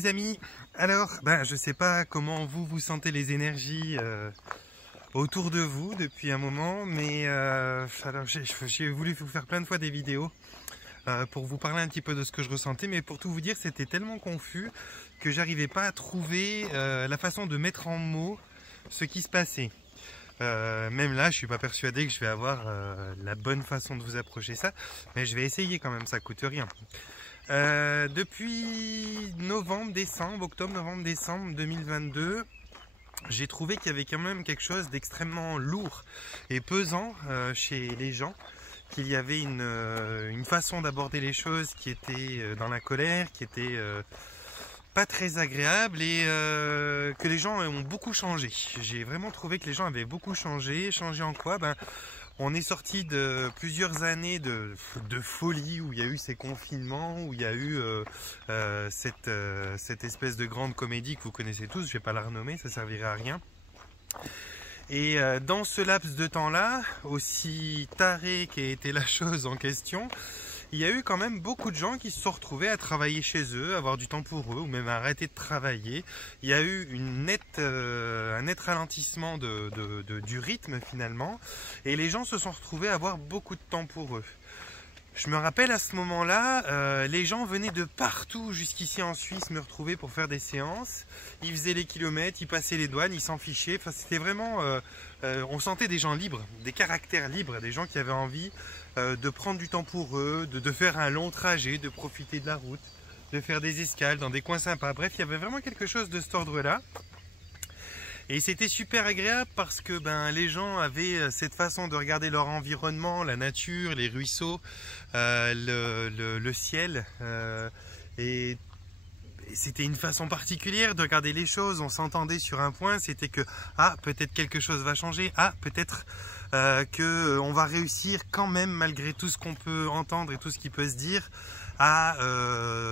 les amis. Alors, je sais pas comment vous sentez les énergies autour de vous depuis un moment, mais alors j'ai voulu vous faire plein de fois des vidéos pour vous parler un petit peu de ce que je ressentais, mais pour tout vous dire, c'était tellement confus que j'arrivais pas à trouver la façon de mettre en mots ce qui se passait. Même là, je suis pas persuadé que je vais avoir la bonne façon de vous approcher ça, mais je vais essayer quand même, ça coûte rien. Depuis octobre, novembre, décembre 2022, j'ai trouvé qu'il y avait quand même quelque chose d'extrêmement lourd et pesant chez les gens, qu'il y avait une façon d'aborder les choses qui était dans la colère, qui était pas très agréable et que les gens ont beaucoup changé. J'ai vraiment trouvé que les gens avaient beaucoup changé. Changé en quoi? On est sorti de plusieurs années de folie où il y a eu ces confinements, où il y a eu cette espèce de grande comédie que vous connaissez tous, je vais pas la renommer, ça servirait à rien. Et dans ce laps de temps-là, aussi taré qu'a été la chose en question, il y a eu quand même beaucoup de gens qui se sont retrouvés à travailler chez eux, avoir du temps pour eux, ou même à arrêter de travailler. Il y a eu un net ralentissement du rythme finalement, et les gens se sont retrouvés à avoir beaucoup de temps pour eux. Je me rappelle à ce moment-là, les gens venaient de partout jusqu'ici en Suisse me retrouver pour faire des séances. Ils faisaient les kilomètres, ils passaient les douanes, ils s'en fichaient. Enfin, c'était vraiment, on sentait des gens libres, des caractères libres, des gens qui avaient envie de prendre du temps pour eux, de faire un long trajet, de profiter de la route, de faire des escales dans des coins sympas. Bref, il y avait vraiment quelque chose de cet ordre-là. Et c'était super agréable parce que les gens avaient cette façon de regarder leur environnement, la nature, les ruisseaux, le ciel. Et c'était une façon particulière de regarder les choses. On s'entendait sur un point, c'était que peut-être quelque chose va changer, peut-être qu'on va réussir quand même, malgré tout ce qu'on peut entendre et tout ce qui peut se dire, à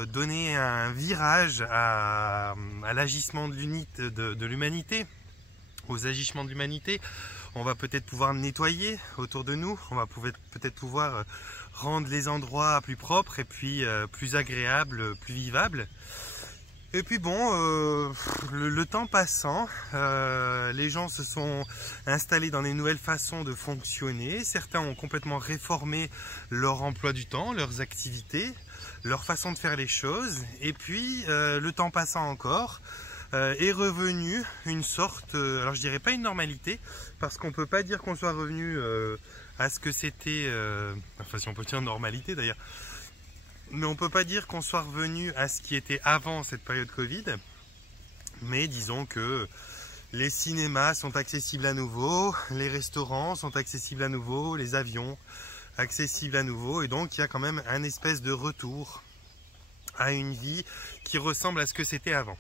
donner un virage à l'agissement de l'humanité. Aux agissements de l'humanité, on va peut-être pouvoir nettoyer autour de nous, on va peut-être pouvoir rendre les endroits plus propres et puis plus agréables, plus vivables. Et puis le temps passant, les gens se sont installés dans des nouvelles façons de fonctionner. Certains ont complètement réformé leur emploi du temps, leurs activités, leur façon de faire les choses. Et puis le temps passant encore, est revenu une sorte, alors je dirais pas une normalité, parce qu'on peut pas dire qu'on soit revenu à ce que c'était, enfin si on peut dire normalité d'ailleurs, mais on peut pas dire qu'on soit revenu à ce qui était avant cette période Covid, mais disons que les cinémas sont accessibles à nouveau, les restaurants sont accessibles à nouveau, les avions accessibles à nouveau, et donc il y a quand même un espèce de retour à une vie qui ressemble à ce que c'était avant.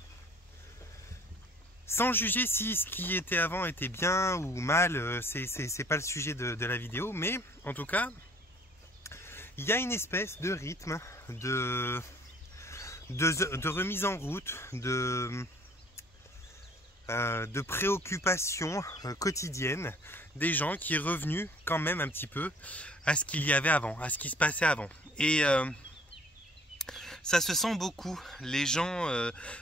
Sans juger si ce qui était avant était bien ou mal, c'est pas le sujet de la vidéo, mais en tout cas, il y a une espèce de rythme, de remise en route, de préoccupation quotidienne des gens qui est revenu quand même un petit peu à ce qu'il y avait avant, à ce qui se passait avant. Et ça se sent beaucoup. Les gens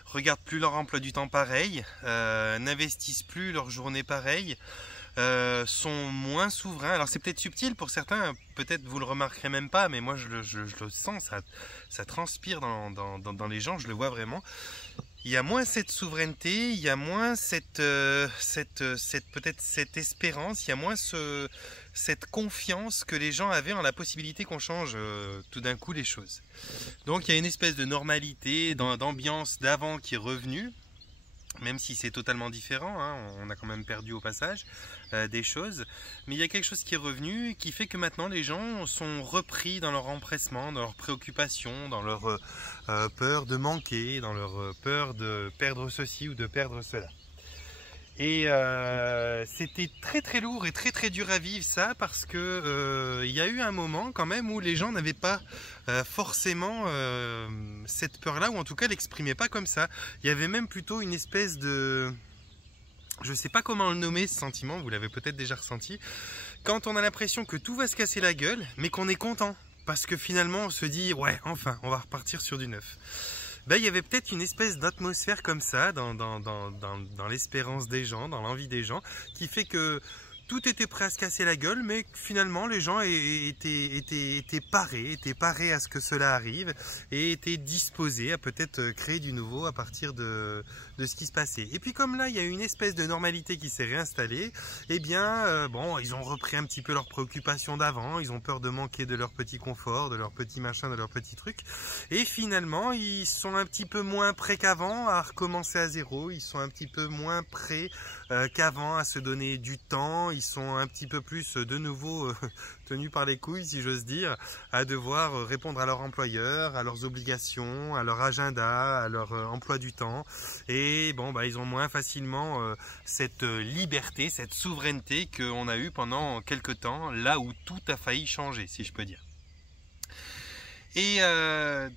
regardent plus leur emploi du temps pareil, n'investissent plus leur journée pareil, sont moins souverains. Alors c'est peut-être subtil pour certains, peut-être vous le remarquerez même pas, mais moi je le sens, ça transpire dans les gens, je le vois vraiment. Il y a moins cette souveraineté, il y a moins peut-être cette espérance, il y a moins cette confiance que les gens avaient en la possibilité qu'on change tout d'un coup les choses. Donc il y a une espèce de normalité, d'ambiance d'avant qui est revenue, même si c'est totalement différent, hein, on a quand même perdu au passage des choses, mais il y a quelque chose qui est revenu qui fait que maintenant les gens sont repris dans leur empressement, dans leurs préoccupations, dans leur peur de manquer, dans leur peur de perdre ceci ou de perdre cela. Et c'était très très lourd et très très dur à vivre ça, parce que il y a eu un moment quand même où les gens n'avaient pas forcément cette peur-là, ou en tout cas l'exprimaient pas comme ça. Il y avait même plutôt une espèce de... Je sais pas comment le nommer, ce sentiment, vous l'avez peut-être déjà ressenti, quand on a l'impression que tout va se casser la gueule, mais qu'on est content, parce que finalement on se dit ouais, enfin on va repartir sur du neuf. ben, il y avait peut-être une espèce d'atmosphère comme ça dans l'espérance des gens, dans l'envie des gens, qui fait que tout était prêt à se casser la gueule, mais finalement les gens étaient parés à ce que cela arrive et étaient disposés à peut-être créer du nouveau à partir de ce qui se passait. Et puis comme là, il y a une espèce de normalité qui s'est réinstallée, eh bien, bon, ils ont repris un petit peu leurs préoccupations d'avant, ils ont peur de manquer de leur petit confort, de leur petit machin, de leur petit truc, et finalement, ils sont un petit peu moins prêts qu'avant à recommencer à zéro, ils sont un petit peu moins prêts qu'avant à se donner du temps. Ils sont un petit peu plus de nouveau tenus par les couilles, si j'ose dire, à devoir répondre à leur employeur, à leurs obligations, à leur agenda, à leur emploi du temps. Et bon, bah, ils ont moins facilement cette liberté, cette souveraineté qu'on a eue pendant quelques temps, là où tout a failli changer, si je peux dire. Et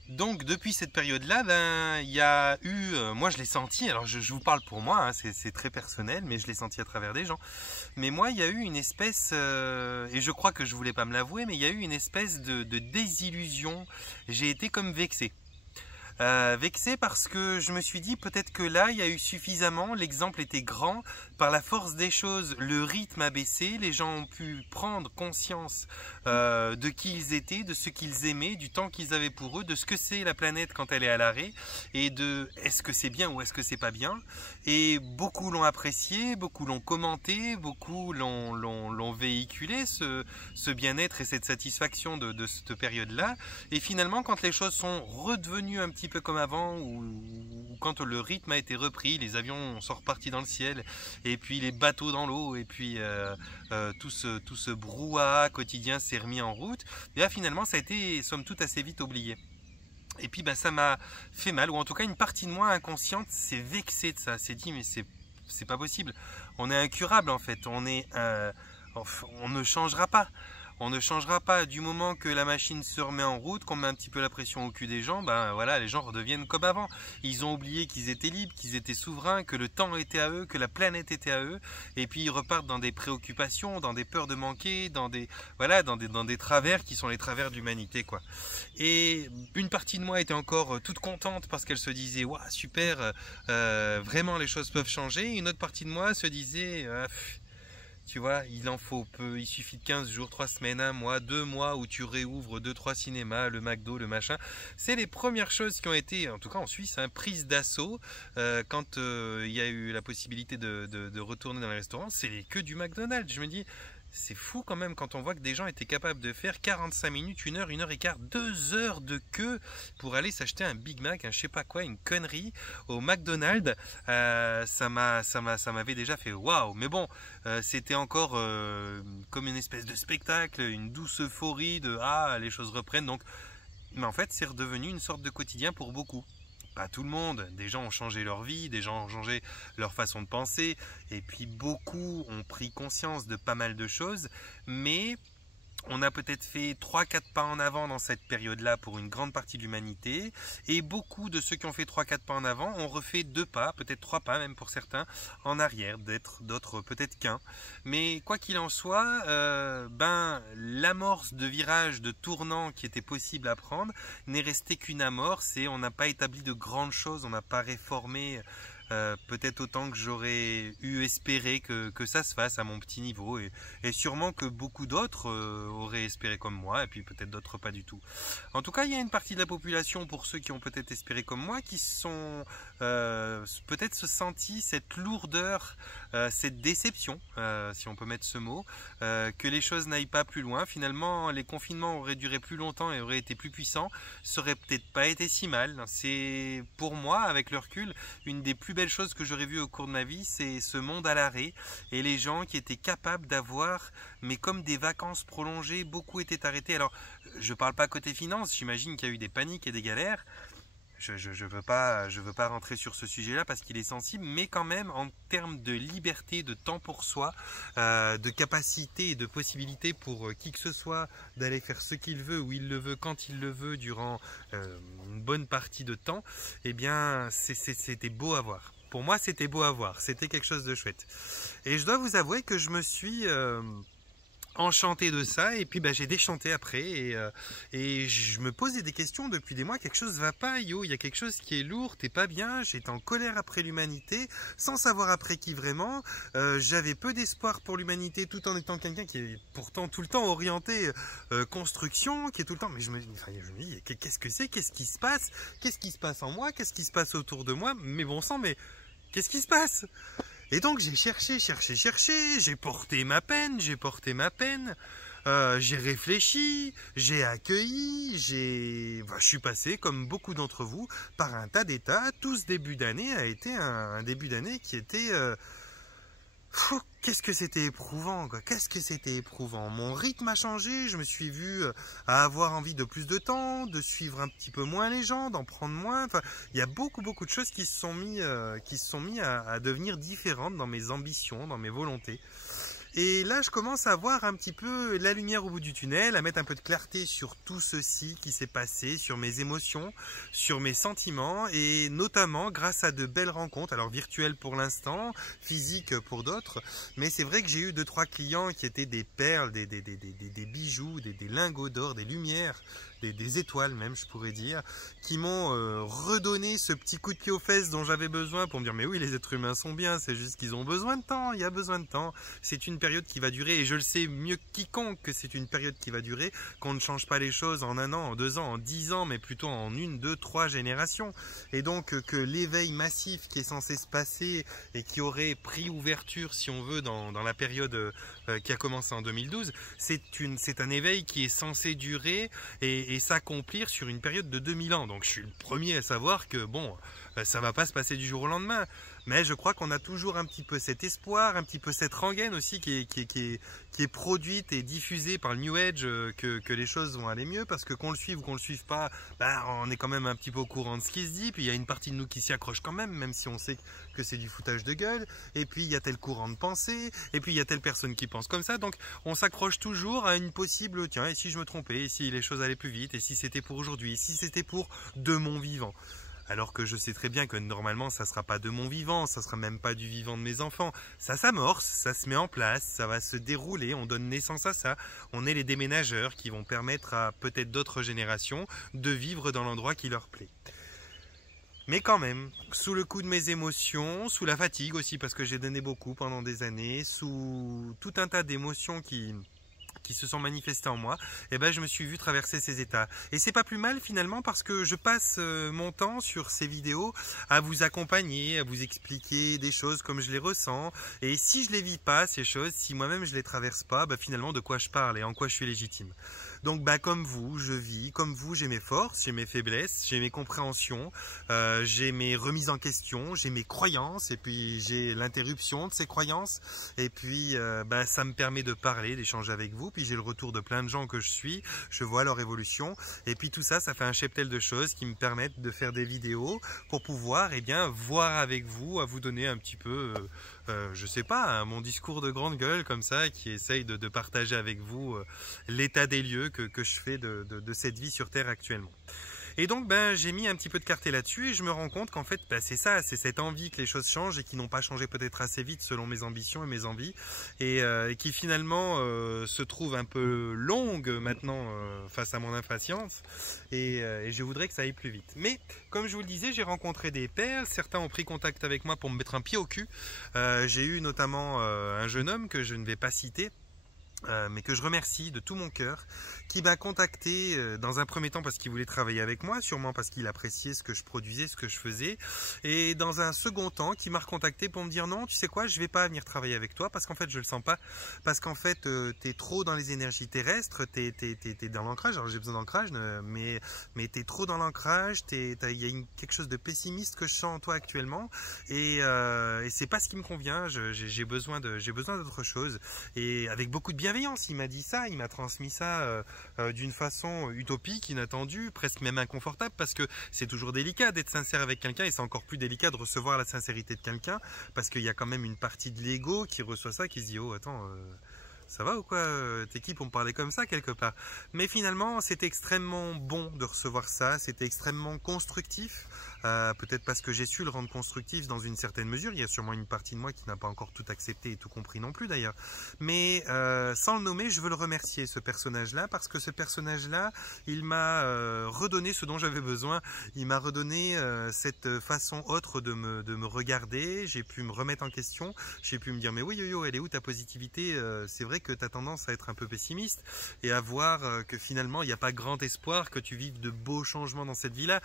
donc depuis cette période-là, ben, il y a eu, moi je l'ai senti, alors je vous parle pour moi, hein, c'est très personnel, mais je l'ai senti à travers des gens. Mais moi, il y a eu une espèce, et je crois que je voulais pas me l'avouer, mais il y a eu une espèce de désillusion. J'ai été comme vexé. Vexé parce que je me suis dit peut-être que là il y a eu suffisamment, l'exemple était grand, par la force des choses le rythme a baissé, les gens ont pu prendre conscience de qui ils étaient, de ce qu'ils aimaient, du temps qu'ils avaient pour eux, de ce que c'est la planète quand elle est à l'arrêt et de est-ce que c'est bien ou est-ce que c'est pas bien. Et beaucoup l'ont apprécié, beaucoup l'ont commenté, beaucoup l'ont véhiculé ce bien-être et cette satisfaction de cette période-là. Et finalement quand les choses sont redevenues un petit peu comme avant, ou quand le rythme a été repris, les avions sont repartis dans le ciel, et puis les bateaux dans l'eau, et puis tout ce brouhaha quotidien s'est remis en route, et là finalement ça a été somme toute assez vite oublié. Et puis ben, ça m'a fait mal, ou en tout cas une partie de moi inconsciente s'est vexée de ça, s'est dit mais c'est pas possible, on est incurable en fait, on ne changera pas. On ne changera pas du moment que la machine se remet en route, qu'on met un petit peu la pression au cul des gens, ben voilà, les gens redeviennent comme avant. Ils ont oublié qu'ils étaient libres, qu'ils étaient souverains, que le temps était à eux, que la planète était à eux, et puis ils repartent dans des préoccupations, dans des peurs de manquer, dans des travers qui sont les travers d'humanité, quoi. Et une partie de moi était encore toute contente parce qu'elle se disait waouh super, vraiment les choses peuvent changer. Une autre partie de moi se disait tu vois, il en faut peu, il suffit de 15 jours, 3 semaines, 1 mois, 2 mois où tu réouvres 2-3 cinémas, le McDo, le machin. C'est les premières choses qui ont été, en tout cas en Suisse, hein, prises d'assaut quand il y a eu la possibilité de retourner dans les restaurants. C'est que du McDonald's. Je me dis, c'est fou quand même quand on voit que des gens étaient capables de faire 45 minutes, 1 heure, 1 heure et quart, 2 heures de queue pour aller s'acheter un Big Mac, un je sais pas quoi, une connerie au McDonald's. Ça m'avait déjà fait waouh. Mais bon, c'était encore comme une espèce de spectacle, une douce euphorie de ah les choses reprennent. Donc, mais en fait, c'est redevenu une sorte de quotidien pour beaucoup. Pas tout le monde, des gens ont changé leur vie, des gens ont changé leur façon de penser, et puis beaucoup ont pris conscience de pas mal de choses, mais on a peut-être fait 3-4 pas en avant dans cette période-là pour une grande partie de l'humanité, et beaucoup de ceux qui ont fait 3-4 pas en avant ont refait 2 pas, peut-être 3 pas même pour certains, en arrière, d'autres peut-être qu'un. Mais quoi qu'il en soit, ben, l'amorce de virage, de tournant qui était possible à prendre n'est restée qu'une amorce, et on n'a pas établi de grandes choses, on n'a pas réformé peut-être autant que j'aurais eu espéré que ça se fasse à mon petit niveau, et sûrement que beaucoup d'autres auraient espéré comme moi, et puis peut-être d'autres pas du tout. En tout cas, il y a une partie de la population, pour ceux qui ont peut-être espéré comme moi, qui sont peut-être se senti cette lourdeur, cette déception, si on peut mettre ce mot, que les choses n'aillent pas plus loin. Finalement, les confinements auraient duré plus longtemps et auraient été plus puissants, ça aurait peut-être pas été si mal. C'est pour moi, avec le recul, une des plus belles choses que j'aurais vues au cours de ma vie, c'est ce monde à l'arrêt et les gens qui étaient capables d'avoir, mais comme des vacances prolongées, beaucoup étaient arrêtés. Alors, je parle pas côté finance, j'imagine qu'il y a eu des paniques et des galères. Je veux pas rentrer sur ce sujet-là parce qu'il est sensible, mais quand même en termes de liberté, de temps pour soi, de capacité et de possibilité pour qui que ce soit d'aller faire ce qu'il veut, où il le veut, quand il le veut, durant une bonne partie de temps, eh bien c'était beau à voir. Pour moi, c'était beau à voir, c'était quelque chose de chouette. Et je dois vous avouer que je me suis enchanté de ça, et puis j'ai déchanté après, et je me posais des questions depuis des mois. Quelque chose va pas, il y a quelque chose qui est lourd, t'es pas bien. J'étais en colère après l'humanité, sans savoir après qui vraiment. J'avais peu d'espoir pour l'humanité, tout en étant quelqu'un qui est pourtant tout le temps orienté construction, qui est tout le temps, mais je me dis, qu'est-ce que c'est, qu'est-ce qui se passe en moi, qu'est-ce qui se passe autour de moi, mais bon sang, mais qu'est-ce qui se passe? Et donc j'ai cherché, j'ai porté ma peine, j'ai réfléchi, j'ai accueilli, je suis passé, comme beaucoup d'entre vous, par un tas d'états. Tout ce début d'année a été un début d'année qui était... qu'est-ce que c'était éprouvant, quoi. Qu'est-ce que c'était éprouvant. Mon rythme a changé, je me suis vu à avoir envie de plus de temps, de suivre un petit peu moins les gens, d'en prendre moins. Enfin, il y a beaucoup de choses qui se sont mis à devenir différentes dans mes ambitions, dans mes volontés. Et là, je commence à voir un petit peu la lumière au bout du tunnel, à mettre un peu de clarté sur tout ceci qui s'est passé, sur mes émotions, sur mes sentiments, et notamment grâce à de belles rencontres, alors virtuelles pour l'instant, physiques pour d'autres, mais c'est vrai que j'ai eu 2-3 clients qui étaient des perles, des bijoux, des lingots d'or, des lumières, des étoiles même, je pourrais dire, qui m'ont redonné ce petit coup de pied aux fesses dont j'avais besoin pour me dire mais oui, les êtres humains sont bien, c'est juste qu'ils ont besoin de temps, il y a besoin de temps, c'est une période qui va durer, et je le sais mieux que quiconque que c'est une période qui va durer, qu'on ne change pas les choses en 1 an, en 2 ans, en 10 ans, mais plutôt en 1, 2, 3 générations. Et donc que l'éveil massif qui est censé se passer et qui aurait pris ouverture, si on veut, dans la période qui a commencé en 2012, c'est un éveil qui est censé durer et s'accomplir sur une période de 2000 ans. Donc je suis le premier à savoir que bon, ça va pas se passer du jour au lendemain. Mais je crois qu'on a toujours un petit peu cet espoir, un petit peu cette rengaine aussi qui est produite et diffusée par le New Age, que les choses vont aller mieux, parce que qu'on le suive ou qu'on le suive pas, on est quand même un petit peu au courant de ce qui se dit. Puis il y a une partie de nous qui s'y accroche quand même si on sait que c'est du foutage de gueule. Et puis il y a tel courant de pensée, et puis il y a telle personne qui pense comme ça. Donc on s'accroche toujours à une possible, tiens, et si je me trompais, et si les choses allaient plus vite, et si c'était pour aujourd'hui, et si c'était pour de mon vivant. Alors que je sais très bien que normalement ça sera pas de mon vivant, ça sera même pas du vivant de mes enfants. Ça s'amorce, ça se met en place, ça va se dérouler, on donne naissance à ça. On est les déménageurs qui vont permettre à peut-être d'autres générations de vivre dans l'endroit qui leur plaît. Mais quand même, sous le coup de mes émotions, sous la fatigue aussi parce que j'ai donné beaucoup pendant des années, sous tout un tas d'émotions qui se sont manifestés en moi, et je me suis vu traverser ces états. Et c'est pas plus mal finalement, parce que je passe mon temps sur ces vidéos à vous accompagner, à vous expliquer des choses comme je les ressens. Et si je les vis pas, ces choses, si moi-même je les traverse pas, finalement de quoi je parle et en quoi je suis légitime. Donc comme vous, je vis, comme vous, j'ai mes forces, j'ai mes faiblesses, j'ai mes compréhensions, j'ai mes remises en question, j'ai mes croyances, et puis j'ai l'interruption de ces croyances, et puis ça me permet de parler, d'échanger avec vous, puis j'ai le retour de plein de gens que je suis, je vois leur évolution, et puis tout ça, ça fait un cheptel de choses qui me permettent de faire des vidéos pour pouvoir voir avec vous, à vous donner un petit peu... je sais pas, mon discours de grande gueule comme ça, qui essaye de partager avec vous l'état des lieux que je fais de cette vie sur Terre actuellement. Et donc j'ai mis un petit peu de clarté là-dessus, et je me rends compte qu'en fait c'est ça, c'est cette envie que les choses changent, et qui n'ont pas changé peut-être assez vite selon mes ambitions et mes envies, et qui finalement se trouve un peu longue maintenant face à mon impatience, et je voudrais que ça aille plus vite. Mais comme je vous le disais, j'ai rencontré des perles, certains ont pris contact avec moi pour me mettre un pied au cul. J'ai eu notamment un jeune homme que je ne vais pas citer, mais que je remercie de tout mon cœur, qui m'a contacté dans un premier temps parce qu'il voulait travailler avec moi, sûrement parce qu'il appréciait ce que je produisais, ce que je faisais, et dans un second temps qui m'a recontacté pour me dire non, tu sais quoi, je vais pas venir travailler avec toi parce qu'en fait je le sens pas, parce qu'en fait t'es trop dans les énergies terrestres, t'es dans l'ancrage. Alors j'ai besoin d'ancrage, mais t'es trop dans l'ancrage, il y a quelque chose de pessimiste que je sens en toi actuellement, et c'est pas ce qui me convient. J'ai besoin d'autre chose, et avec beaucoup de bienveillance il m'a dit ça, il m'a transmis ça d'une façon utopique, inattendue, presque même inconfortable, parce que c'est toujours délicat d'être sincère avec quelqu'un, et c'est encore plus délicat de recevoir la sincérité de quelqu'un, parce qu'il y a quand même une partie de l'ego qui reçoit ça, qui se dit oh attends, ça va ou quoi, t'es qui pour me parler comme ça quelque part? Mais finalement c'était extrêmement bon de recevoir ça, c'était extrêmement constructif, peut-être parce que j'ai su le rendre constructif dans une certaine mesure. Il y a sûrement une partie de moi qui n'a pas encore tout accepté et tout compris non plus d'ailleurs. Mais sans le nommer, je veux le remercier, ce personnage-là, parce que ce personnage-là, il m'a redonné ce dont j'avais besoin. Il m'a redonné cette façon autre de me regarder. J'ai pu me remettre en question. J'ai pu me dire, mais oui, yo, elle est où ta positivité? C'est vrai que tu as tendance à être un peu pessimiste et à voir que finalement, il n'y a pas grand espoir que tu vives de beaux changements dans cette vie-là.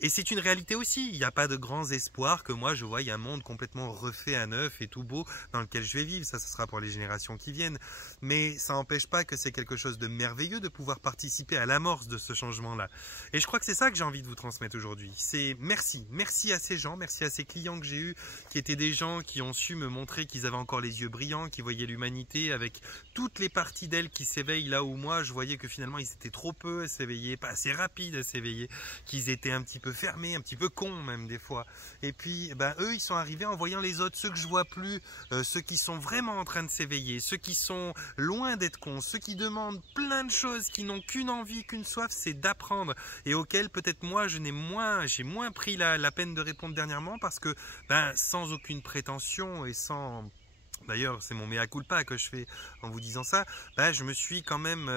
Et c'est une réalité aussi, il n'y a pas de grands espoirs que moi je vois, il y a un monde complètement refait à neuf et tout beau dans lequel je vais vivre, ça sera pour les générations qui viennent. Mais ça n'empêche pas que c'est quelque chose de merveilleux de pouvoir participer à l'amorce de ce changement-là. Et je crois que c'est ça que j'ai envie de vous transmettre aujourd'hui. C'est merci à ces gens, merci à ces clients que j'ai eus, qui étaient des gens qui ont su me montrer qu'ils avaient encore les yeux brillants, qui voyaient l'humanité avec toutes les parties d'elles qui s'éveillent là où moi je voyais que finalement ils étaient trop peu à s'éveiller, pas assez rapides à s'éveiller, qu'ils étaient un petit peu fermés, un petit peu cons même des fois. Et puis eux ils sont arrivés en voyant les autres, ceux que je vois plus, ceux qui sont vraiment en train de s'éveiller, ceux qui sont loin d'être cons, ceux qui demandent plein de choses, qui n'ont qu'une envie, qu'une soif, c'est d'apprendre, et auxquels peut-être moi j'ai moins pris la peine de répondre dernièrement, parce que sans aucune prétention et sans... D'ailleurs, c'est mon mea culpa que je fais en vous disant ça. Je me suis quand même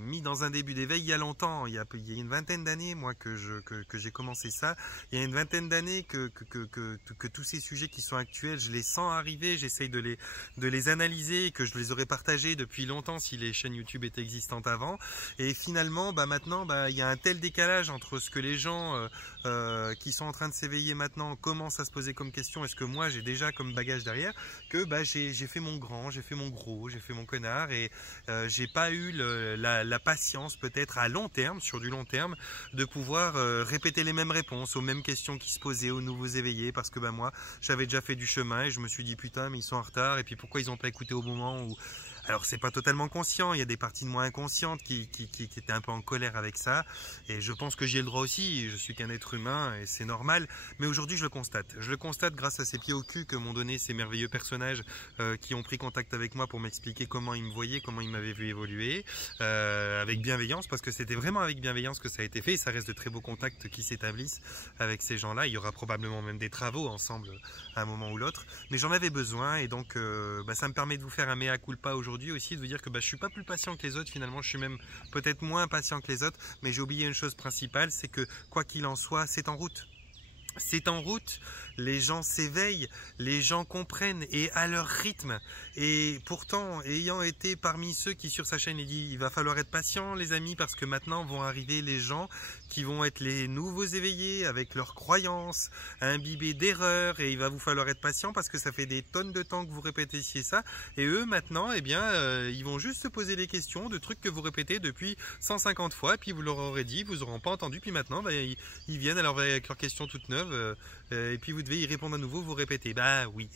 mis dans un début d'éveil il y a longtemps. Il y a une vingtaine d'années, moi, que j'ai commencé ça. Il y a une vingtaine d'années que tous ces sujets qui sont actuels, je les sens arriver. J'essaye de les analyser, que je les aurais partagés depuis longtemps si les chaînes YouTube étaient existantes avant. Et finalement, maintenant, il y a un tel décalage entre ce que les gens qui sont en train de s'éveiller maintenant commencent à se poser comme question et ce que moi j'ai déjà comme bagage derrière, que j'ai fait mon grand, j'ai fait mon gros, j'ai fait mon connard, et j'ai pas eu la patience peut-être à long terme, sur du long terme, de pouvoir répéter les mêmes réponses aux mêmes questions qui se posaient aux nouveaux éveillés, parce que moi j'avais déjà fait du chemin et je me suis dit putain mais ils sont en retard, et puis pourquoi ils n'ont pas écouté au moment où... Alors c'est pas totalement conscient, il y a des parties de moi inconscientes qui étaient un peu en colère avec ça, et je pense que j'y ai le droit aussi, je suis qu'un être humain et c'est normal, mais aujourd'hui je le constate grâce à ces pieds au cul que m'ont donné ces merveilleux personnages qui ont pris contact avec moi pour m'expliquer comment ils me voyaient, comment ils m'avaient vu évoluer, avec bienveillance, parce que c'était vraiment avec bienveillance que ça a été fait, et ça reste de très beaux contacts qui s'établissent avec ces gens-là. Il y aura probablement même des travaux ensemble à un moment ou l'autre, mais j'en avais besoin, et donc ça me permet de vous faire un mea culpa aujourd'hui aussi, de vous dire que je suis pas plus patient que les autres, finalement je suis même peut-être moins patient que les autres, mais j'ai oublié une chose principale, c'est que quoi qu'il en soit, c'est en route. C'est en route, les gens s'éveillent, les gens comprennent et à leur rythme. Et pourtant, ayant été parmi ceux qui sur sa chaîne dit il va falloir être patient les amis, parce que maintenant vont arriver les gens qui vont être les nouveaux éveillés avec leurs croyances, imbibés d'erreurs, et il va vous falloir être patient parce que ça fait des tonnes de temps que vous répétiez ça, et eux maintenant ils vont juste se poser des questions de trucs que vous répétez depuis 150 fois, et puis vous leur aurez dit, vous n'aurez pas entendu, puis maintenant ils viennent alors avec leurs questions toutes neuves. Et puis vous devez y répondre à nouveau, vous répétez oui,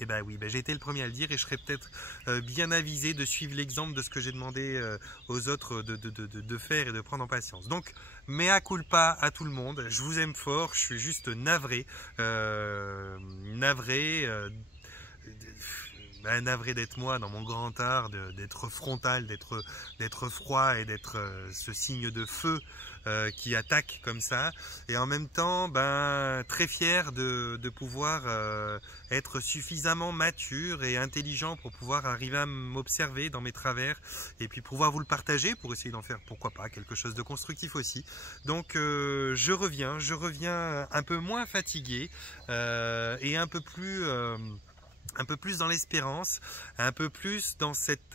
j'ai été le premier à le dire, et je serais peut-être bien avisé de suivre l'exemple de ce que j'ai demandé aux autres de faire et de prendre en patience. Donc mea culpa à tout le monde, je vous aime fort, je suis juste navré navré d'être moi dans mon grand art, d'être frontal, d'être froid et d'être ce signe de feu qui attaque comme ça, et en même temps très fier de pouvoir être suffisamment mature et intelligent pour pouvoir arriver à m'observer dans mes travers et puis pouvoir vous le partager pour essayer d'en faire, pourquoi pas, quelque chose de constructif aussi. Donc je reviens un peu moins fatigué et un peu plus dans l'espérance, un peu plus dans cette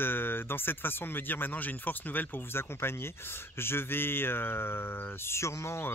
façon de me dire maintenant j'ai une force nouvelle pour vous accompagner. Je vais sûrement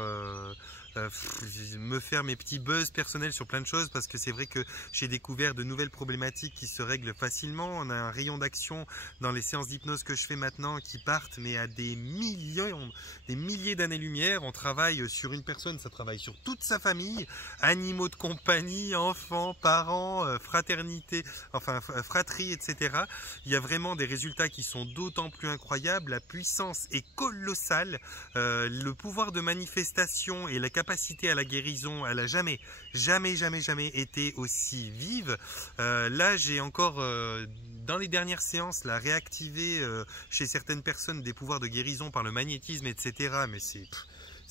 me faire mes petits buzz personnels sur plein de choses, parce que c'est vrai que j'ai découvert de nouvelles problématiques qui se règlent facilement. On a un rayon d'action dans les séances d'hypnose que je fais maintenant qui partent mais à des milliers d'années-lumière. On travaille sur une personne, ça travaille sur toute sa famille, animaux de compagnie, enfants, parents, fraternité, enfin fratrie, etc. Il y a vraiment des résultats qui sont d'autant plus incroyables. La puissance est colossale, le pouvoir de manifestation et la capacité à la guérison, elle a jamais été aussi vive. Là, j'ai encore dans les dernières séances réactivé chez certaines personnes des pouvoirs de guérison par le magnétisme, etc. Mais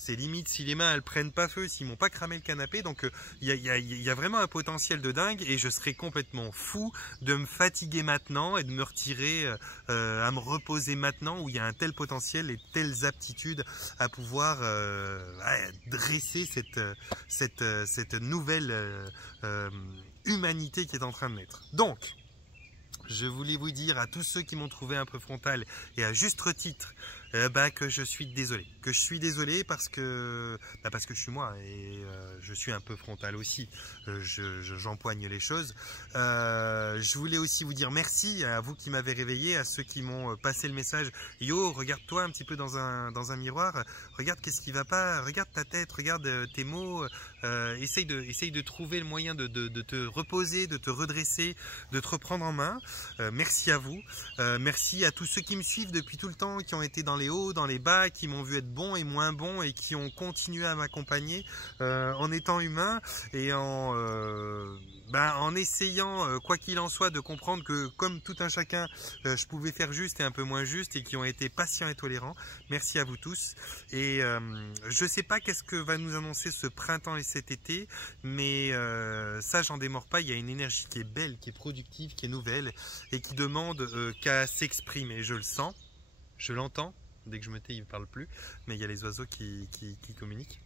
c'est limite si les mains elles prennent pas feu, s'ils m'ont pas cramé le canapé. Donc il y a vraiment un potentiel de dingue et je serais complètement fou de me fatiguer maintenant et de me retirer à me reposer maintenant où il y a un tel potentiel et telles aptitudes à pouvoir dresser cette nouvelle humanité qui est en train de naître. Donc, je voulais vous dire à tous ceux qui m'ont trouvé un peu frontal et à juste titre que je suis désolé. Que je suis désolé parce que je suis moi et je suis un peu frontal aussi. J'empoigne les choses. Je voulais aussi vous dire merci à vous qui m'avez réveillé, à ceux qui m'ont passé le message. Yo, regarde-toi un petit peu dans un miroir. Regarde qu'est-ce qui va pas. Regarde ta tête, regarde tes mots. Essaye de trouver le moyen de te reposer, de te redresser, de te reprendre en main. Merci à vous. Merci à tous ceux qui me suivent depuis tout le temps, qui ont été dans les hauts, dans les bas, qui m'ont vu être bons et moins bons et qui ont continué à m'accompagner en étant humain et en essayant, quoi qu'il en soit, de comprendre que comme tout un chacun, je pouvais faire juste et un peu moins juste et qui ont été patients et tolérants. Merci à vous tous. Et je sais pas qu'est-ce que va nous annoncer ce printemps et cet été, mais ça, j'en démords pas. Il y a une énergie qui est belle, qui est productive, qui est nouvelle et qui demande qu'à s'exprimer. Je le sens, je l'entends. Dès que je me tais, il ne parle plus, mais il y a les oiseaux qui communiquent.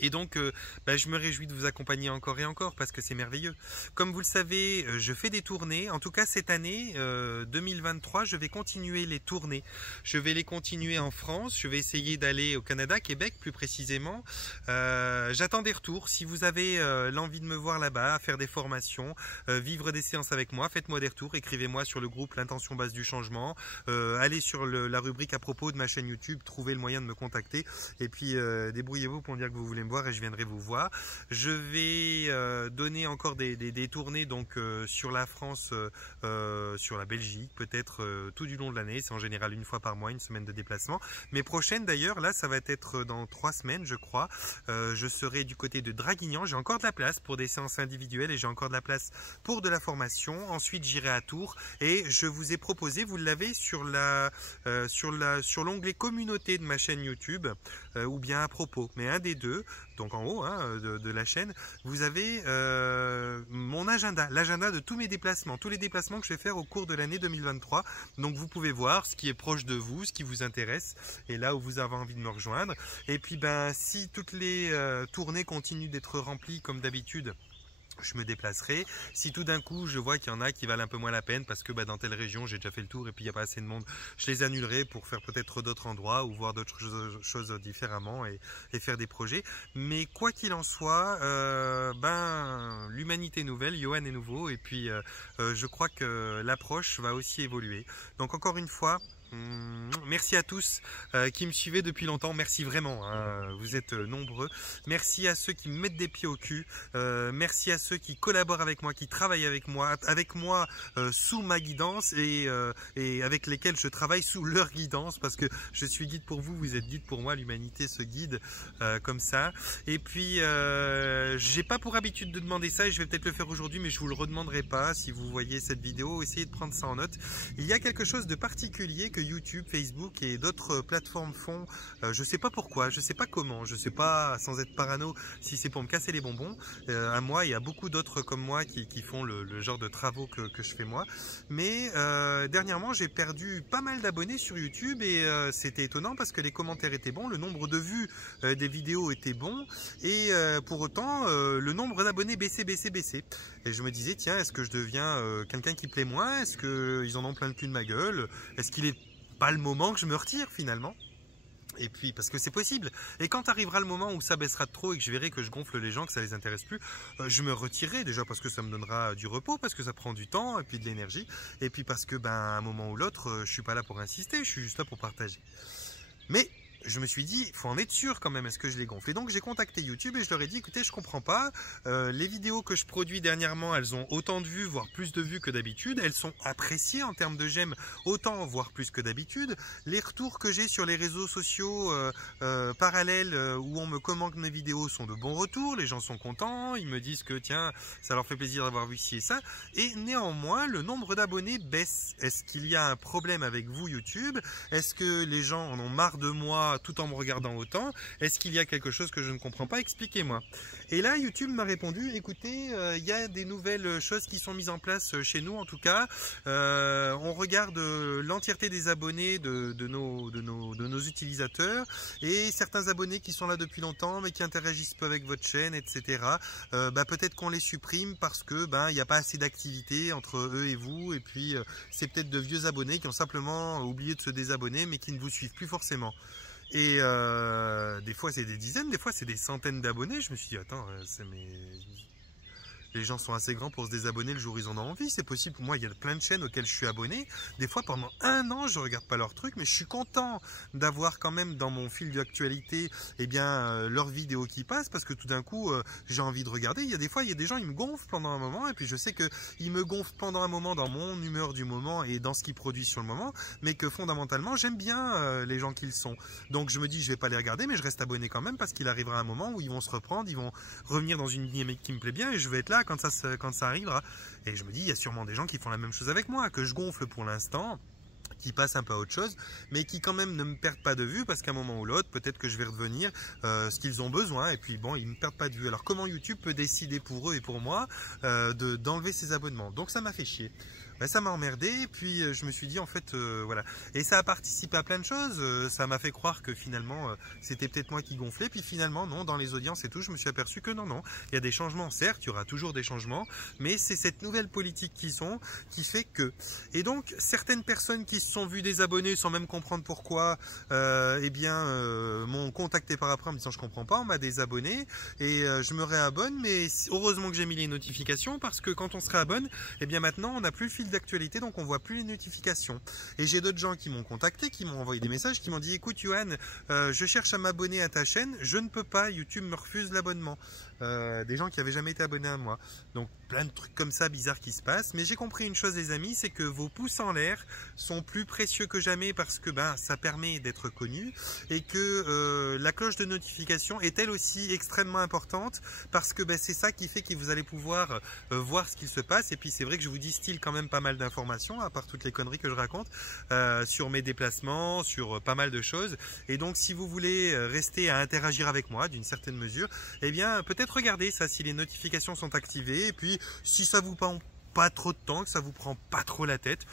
Et donc, je me réjouis de vous accompagner encore et encore parce que c'est merveilleux. Comme vous le savez, je fais des tournées. En tout cas, cette année, 2023, je vais continuer les tournées. Je vais les continuer en France. Je vais essayer d'aller au Canada, Québec plus précisément. J'attends des retours. Si vous avez l'envie de me voir là-bas, faire des formations, vivre des séances avec moi, faites-moi des retours. Écrivez-moi sur le groupe L'Intention Base du Changement. Allez sur la rubrique à propos de ma chaîne YouTube. Trouvez le moyen de me contacter. Et puis, débrouillez-vous pour me dire que vous voulez me voir et je viendrai vous voir. Je vais donner encore des tournées donc sur la France, sur la Belgique, peut-être tout du long de l'année. C'est en général une fois par mois, une semaine de déplacement. Mes prochaines d'ailleurs, là ça va être dans 3 semaines je crois. Je serai du côté de Draguignan. J'ai encore de la place pour des séances individuelles et j'ai encore de la place pour de la formation. Ensuite j'irai à Tours et je vous ai proposé, vous l'avez sur l'onglet communauté de ma chaîne YouTube ou bien à propos, mais un des deux. Donc en haut de la chaîne, vous avez mon agenda, l'agenda de tous mes déplacements, tous les déplacements que je vais faire au cours de l'année 2023. Donc vous pouvez voir ce qui est proche de vous, ce qui vous intéresse et là où vous avez envie de me rejoindre. Et puis si toutes les tournées continuent d'être remplies comme d'habitude, je me déplacerai. Si tout d'un coup je vois qu'il y en a qui valent un peu moins la peine parce que dans telle région j'ai déjà fait le tour et puis il n'y a pas assez de monde, je les annulerai pour faire peut-être d'autres endroits ou voir d'autres choses différemment et faire des projets. Mais quoi qu'il en soit, l'humanité est nouvelle, Johan est nouveau et puis je crois que l'approche va aussi évoluer. Donc encore une fois, merci à tous qui me suivaient depuis longtemps, merci vraiment, vous êtes nombreux. Merci à ceux qui me mettent des pieds au cul, merci à ceux qui collaborent avec moi, qui travaillent avec moi sous ma guidance et avec lesquels je travaille sous leur guidance parce que je suis guide pour vous, vous êtes guide pour moi, l'humanité se guide comme ça. Et puis j'ai pas pour habitude de demander ça et je vais peut-être le faire aujourd'hui mais je vous le redemanderai pas si vous voyez cette vidéo, essayez de prendre ça en note. Il y a quelque chose de particulier que YouTube, Facebook et d'autres plateformes font, je sais pas pourquoi, je sais pas comment, je sais pas sans être parano si c'est pour me casser les bonbons, à moi et à beaucoup d'autres comme moi qui font le genre de travaux que je fais moi, mais dernièrement j'ai perdu pas mal d'abonnés sur YouTube et c'était étonnant parce que les commentaires étaient bons, le nombre de vues des vidéos était bon et pour autant le nombre d'abonnés baissait et je me disais tiens, est-ce que je deviens quelqu'un qui plaît moins, est-ce qu'ils en ont plein le cul de ma gueule, est-ce qu'il est pas le moment que je me retire finalement? Et puis parce que c'est possible. Et quand arrivera le moment où ça baissera de trop et que je verrai que je gonfle les gens, que ça les intéresse plus, je me retirerai déjà parce que ça me donnera du repos, parce que ça prend du temps et puis de l'énergie, et puis parce que à un moment ou l'autre, je suis pas là pour insister, je suis juste là pour partager. Mais je me suis dit, il faut en être sûr quand même, est-ce que je les gonfle? Et donc j'ai contacté YouTube et je leur ai dit, écoutez, je comprends pas, les vidéos que je produis dernièrement, elles ont autant de vues, voire plus de vues que d'habitude, elles sont appréciées en termes de j'aime, autant, voire plus que d'habitude. Les retours que j'ai sur les réseaux sociaux parallèles où on me commente mes vidéos sont de bons retours, les gens sont contents, ils me disent que tiens, ça leur fait plaisir d'avoir vu ci et ça, et néanmoins, le nombre d'abonnés baisse. Est-ce qu'il y a un problème avec vous YouTube? Est-ce que les gens en ont marre de moi moi tout en me regardant autant? Est-ce qu'il y a quelque chose que je ne comprends pas? Expliquez-moi. Et là, YouTube m'a répondu, écoutez, il y a des nouvelles choses qui sont mises en place chez nous en tout cas. On regarde l'entièreté des abonnés de nos utilisateurs et certains abonnés qui sont là depuis longtemps mais qui interagissent peu avec votre chaîne, etc. Peut-être qu'on les supprime parce que il n'y a pas assez d'activité entre eux et vous, et puis c'est peut-être de vieux abonnés qui ont simplement oublié de se désabonner mais qui ne vous suivent plus forcément. Et des fois c'est des dizaines, des fois c'est des centaines d'abonnés. Je me suis dit attends, les gens sont assez grands pour se désabonner le jour où ils en ont envie, c'est possible. Moi, il y a plein de chaînes auxquelles je suis abonné. Des fois, pendant 1 an, je regarde pas leurs trucs, mais je suis content d'avoir quand même dans mon fil d'actualité, leurs vidéos qui passent, parce que tout d'un coup, j'ai envie de regarder. Il y a des fois, il y a des gens, ils me gonflent pendant un moment, et puis je sais qu'ils me gonflent pendant un moment dans mon humeur du moment et dans ce qu'ils produisent sur le moment, mais que fondamentalement, j'aime bien les gens qu'ils sont. Donc, je me dis, je vais pas les regarder, mais je reste abonné quand même, parce qu'il arrivera un moment où ils vont se reprendre, ils vont revenir dans une dynamique qui me plaît bien, et je vais être là quand ça arrivera. Et je me dis, il y a sûrement des gens qui font la même chose avec moi, que je gonfle pour l'instant, qui passent un peu à autre chose, mais qui quand même ne me perdent pas de vue, parce qu'à un moment ou l'autre, peut-être que je vais redevenir ce qu'ils ont besoin, et puis bon, ils ne me perdent pas de vue. Alors comment YouTube peut décider pour eux et pour moi d'enlever ces abonnements? Donc ça m'a fait chier. Ça m'a emmerdé, et puis je me suis dit en fait voilà, et ça a participé à plein de choses. Ça m'a fait croire que finalement c'était peut-être moi qui gonflais, puis finalement non, dans les audiences et tout, je me suis aperçu que non, il y a des changements, certes, il y aura toujours des changements, mais c'est cette nouvelle politique qui fait que, et donc certaines personnes qui se sont vues désabonner sans même comprendre pourquoi, m'ont contacté par après en me disant je comprends pas, on m'a désabonné, et je me réabonne, mais heureusement que j'ai mis les notifications, parce que quand on se réabonne, maintenant on n'a plus le fil d'actualité, donc on voit plus les notifications. Et j'ai d'autres gens qui m'ont contacté, qui m'ont envoyé des messages, qui m'ont dit écoute Johan, je cherche à m'abonner à ta chaîne, je ne peux pas, YouTube me refuse l'abonnement. Des gens qui n'avaient jamais été abonnés à moi. Donc plein de trucs comme ça bizarres qui se passent. Mais j'ai compris une chose les amis, c'est que vos pouces en l'air sont plus précieux que jamais, parce que ça permet d'être connu, et que la cloche de notification est elle aussi extrêmement importante, parce que c'est ça qui fait que vous allez pouvoir voir ce qu'il se passe. Et puis c'est vrai que je vous distille quand même pas mal d'informations, à part toutes les conneries que je raconte, sur mes déplacements, sur pas mal de choses. Et donc si vous voulez rester à interagir avec moi d'une certaine mesure, peut-être regardez ça, si les notifications sont activées, et puis si ça vous prend pas trop de temps, que ça vous prend pas trop la tête,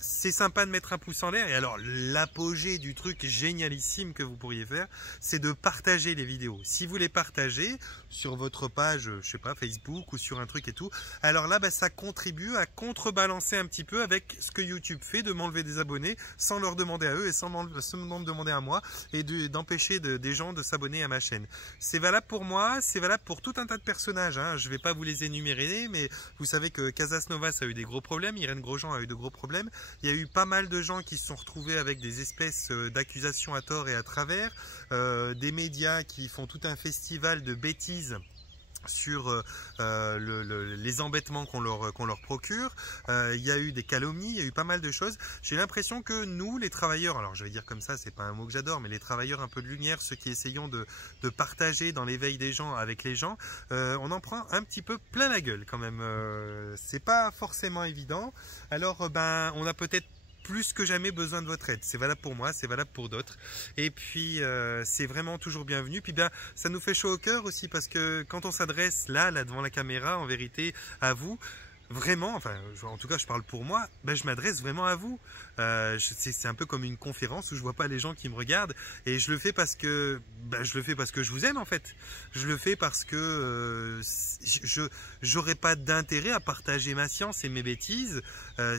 c'est sympa de mettre un pouce en l'air. Et alors l'apogée du truc génialissime que vous pourriez faire, c'est de partager les vidéos. Si vous les partagez sur votre page, je sais pas, Facebook ou sur un truc et tout, alors là ça contribue à contrebalancer un petit peu avec ce que YouTube fait, de m'enlever des abonnés sans leur demander à eux et sans me demander à moi, et d'empêcher des gens de s'abonner à ma chaîne. C'est valable pour moi, c'est valable pour tout un tas de personnages, hein. Je vais pas vous les énumérer, mais vous savez que Casas Novas a eu des gros problèmes, Irène Grosjean a eu de gros problèmes. Il y a eu pas mal de gens qui se sont retrouvés avec des espèces d'accusations à tort et à travers, des médias qui font tout un festival de bêtises sur les embêtements qu'on leur procure. Il y a eu des calomnies, il y a eu pas mal de choses. J'ai l'impression que nous, les travailleurs, alors je vais dire comme ça, c'est pas un mot que j'adore, mais les travailleurs un peu de lumière, ceux qui essayons de partager dans l'éveil des gens avec les gens, on en prend un petit peu plein la gueule quand même. C'est pas forcément évident. Alors on a peut-être plus que jamais besoin de votre aide. C'est valable pour moi, c'est valable pour d'autres. Et puis c'est vraiment toujours bienvenu. Puis ça nous fait chaud au cœur aussi, parce que quand on s'adresse là devant la caméra, en vérité à vous, vraiment, en tout cas je parle pour moi, je m'adresse vraiment à vous. C'est un peu comme une conférence où je vois pas les gens qui me regardent, et je le fais parce que je vous aime en fait. Je le fais parce que j'aurais pas d'intérêt à partager ma science et mes bêtises,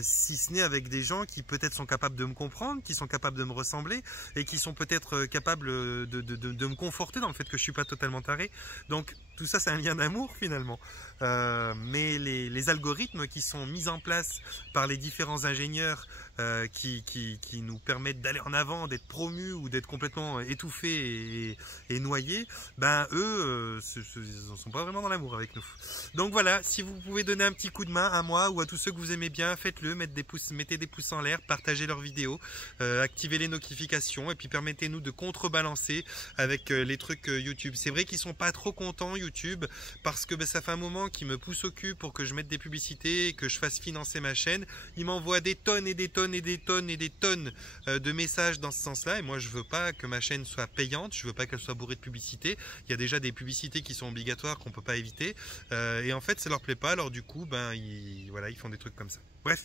si ce n'est avec des gens qui peut-être sont capables de me comprendre, qui sont capables de me ressembler, et qui sont peut-être capables de me conforter dans le fait que je suis pas totalement taré. Donc tout ça c'est un lien d'amour finalement. Mais les algorithmes qui sont mis en place par les différents ingénieurs qui nous permettent d'aller en avant, d'être promus ou d'être complètement étouffés et noyés, eux ils ne sont pas vraiment dans l'amour avec nous. Donc voilà, si vous pouvez donner un petit coup de main à moi ou à tous ceux que vous aimez bien, faites-le, mettez des pouces en l'air, partagez leurs vidéos, activez les notifications, et puis permettez-nous de contrebalancer avec les trucs YouTube. C'est vrai qu'ils sont pas trop contents YouTube, parce que ça fait un moment qu'ils me poussent au cul pour que je mette des publicités et que je fasse financer ma chaîne. Ils m'envoient des tonnes et des tonnes tonnes et des tonnes et des tonnes de messages dans ce sens-là. Et moi, je veux pas que ma chaîne soit payante. Je veux pas qu'elle soit bourrée de publicité. Il y a déjà des publicités qui sont obligatoires qu'on peut pas éviter. Et en fait, ça leur plaît pas. Alors du coup, ben, voilà, ils font des trucs comme ça. Bref.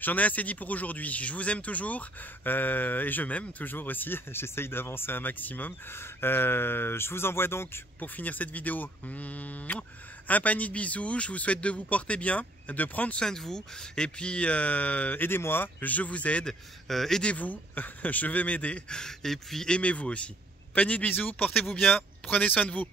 J'en ai assez dit pour aujourd'hui. Je vous aime toujours et je m'aime toujours aussi. J'essaye d'avancer un maximum. Je vous envoie donc, pour finir cette vidéo, un panier de bisous. Je vous souhaite de vous porter bien, de prendre soin de vous. Et puis, aidez-moi, je vous aide. Aidez-vous, je vais m'aider. Et puis, aimez-vous aussi. Panier de bisous, portez-vous bien, prenez soin de vous.